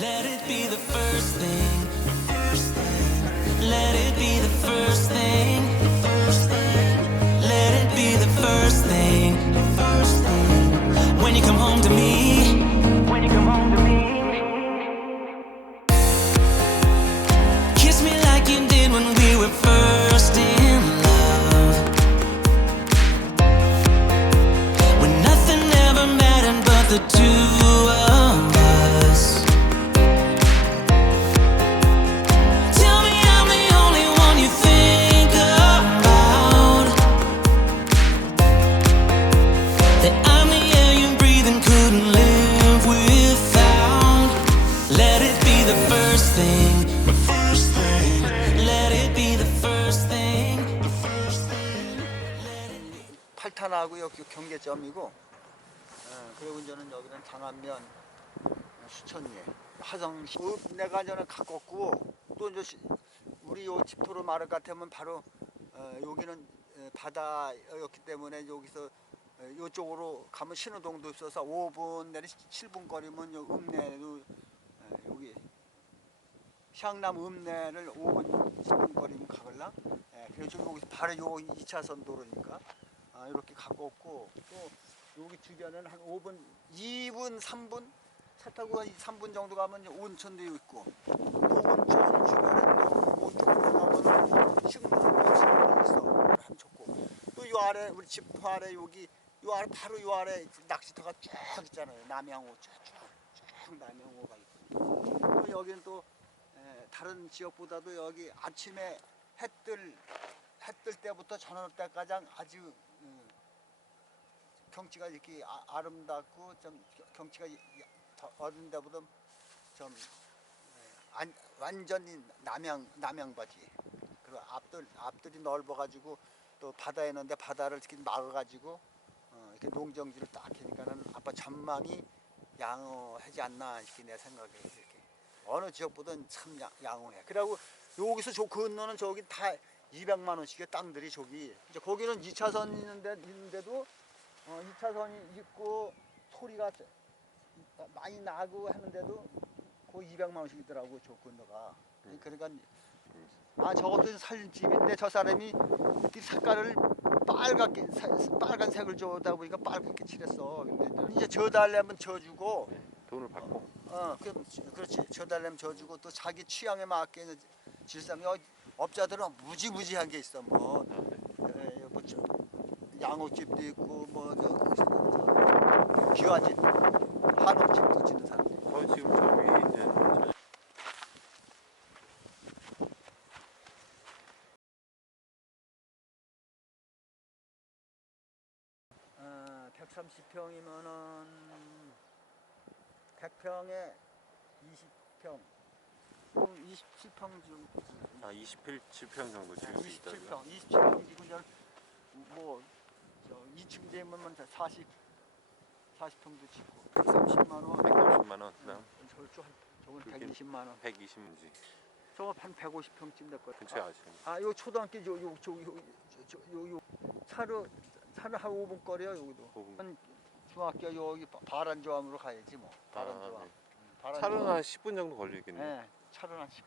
Let it be the first thing. Let it be the first thing. 팔탄하고 여기 경계점이고 어, 그리고 이제는 여기는 장안면 수천리. 화성시 어, 내가 저는 가깝고 또 이제 시- 우리 요 말할 것 같으면 바로 어, 여기는 어, 바다였기 때문에 여기서 어, 이쪽으로 가면 신호동도 있어서 5분 내리 7분 거리면 요 읍내도 어, 여기 향남 읍내를 5분 10분 거리면 가걸랑? 예, 그래서 여기 바로 요 2차선 도로니까. 아, 이렇게 가깝고. 또 여기 주변은 한 5분, 2분, 3분? 차 타고 한 3분 정도 가면 온천도 있고. 또 온천 주변에 또 이쪽으로 가면 식물도 있어. 참 좋고. 또 요 아래 우리 집 아래 여기 요 아래 바로 요 아래 낚시터가 쫙 있잖아요. 남양호 쭉쭉 남양호가 있고. 또 여기는 또 에, 다른 지역보다도 여기 아침에 해뜰 해뜰 때부터 저녁 때까지 아주 음, 경치가 이렇게 아, 름답고좀 겨- 경치가 어른 데보다 좀 예, 안, 완전히 남양 남양바지. 그리고 앞들 앞들이 넓어가지고 또 바다에 있는데 바다를 이렇게 막아가지고 어, 이렇게 농정지를 딱 하니까는 아빠 전망이 양호하지 않나 이렇게 내 생각에 이렇게 어느 지역보다는 참 양, 양호해. 그리고 여기서 저 건너는 저기 다 200만 원씩의 땅들이 저기 이제 거기는 2차선 있는데 있는데도 어, 2차선이 있고 소리가 많이 나고 하는데도 거의 200만 원씩이더라고 저 건너가. 그러니까 아 저것도 살집인데 저 사람이 이 색깔을 빨갛게 사- 빨간색을 줘다 보니까 빨갛게 칠했어. 근데 이제 져달라면 져주고 돈을 받고 어, 그, 그렇지. 저달래면 져주고 또 자기 취향에 맞게 이제 질삼이 어, 업자들은 무지무지한 게 있어. 뭐, 에, 뭐 저, 양호집도 있고 뭐저 기와집, 한옥집도 짓는 사람들. 저 지금 저 있는 어, 130평이면은 100평에 20평, 27평 좀. 아 27평 정도 지을 수 있다. 27평, 27평 지금 이제 뭐저 2층 되면 40 40평도 짓고 130만 원. 130만 원. 그다음 저쪽 한 저건 여긴 120만 원. 120인지 저거 한 150평쯤 될 거야. 근처에 아시는. 아, 요 초등학교 요 요 저요요 차로 차로 한 5분 거리야 여기도. 5분. 한 중학교 여기 바- 바란조암으로 가야지 뭐. 바란조암. 아, 네. 바란조암. 차로는 한 10분 정도 걸리겠네요. 네, 차로 한 10분.